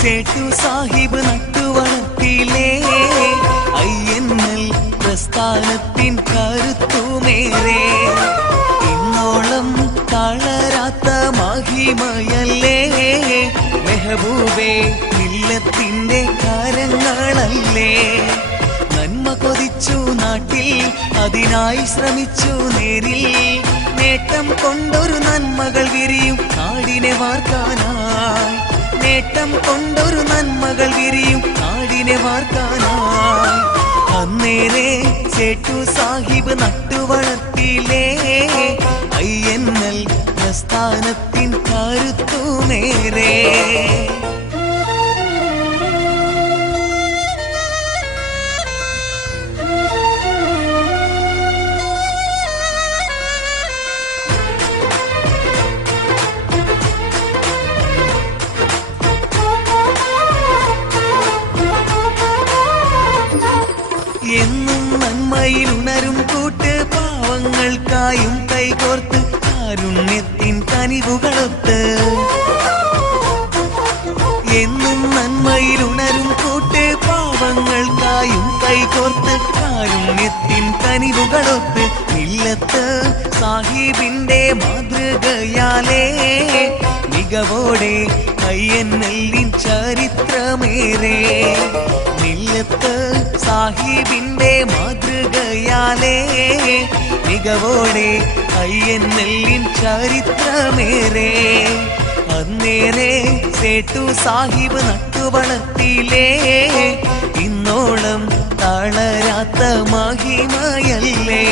ചേട്ടു സാഹിബ് നട്ടുവളത്തിലേ അയ്യന്നൽ പ്രസ്ഥാനത്തിൻ കരുത്തുമേറെ. ഇന്നോളം തളരാത്ത മഹിമയല്ലേ? മെഹബൂബേ ഇല്ലത്തിന്റെ കരങ്ങളല്ലേ നന്മ കൊതിച്ചു നാട്ടിൽ അതിനായി ശ്രമിച്ചു നേരിൽ. നേട്ടം കൊണ്ടൊരു നന്മകൾ വിരിയും നാടിനെ വാർക്കാനായി നേട്ടം കൊണ്ടൊരു നന്മകൾ വിരിയും നാടിനെ വാർക്കാനായി അന്നേരെ ചേട്ടു സാഹിബ് നട്ടുവളർത്തിയിലേ അയ്യന്നൽ പ്രസ്ഥാനത്തിൻ കരുത്തുമേറേ എന്നും നന്മയിൽ ഉണരും കൂട്ട് പാവങ്ങൾക്കായും കൈകോർത്ത് കാരുണ്യത്തിൻ കനിവുകളൊത്ത് എന്നും നന്മയിൽ ഉണരും കൂട്ട് പാവങ്ങൾക്കായും കൈകോർത്ത് കാരുണ്യത്തിൻ കനിവുകളൊത്ത് ഇല്ലത്ത് സാഹിബിന്റെ മാതൃകയാലേ മികവോടെ കയ്യന്നെല്ലിൻ ചരിത്രമേറെ നില്ലത്ത് സാഹിബിന്റെ മാതൃകയാലേ മികവോടെ നെല്ലിൻ ചരിത്രമേറെ. അന്നേരെ സേട്ടു സാഹിബ് നട്ടുവളത്തിലേ ഇന്നോളം തളരാത്ത മഹിമയല്ലേ?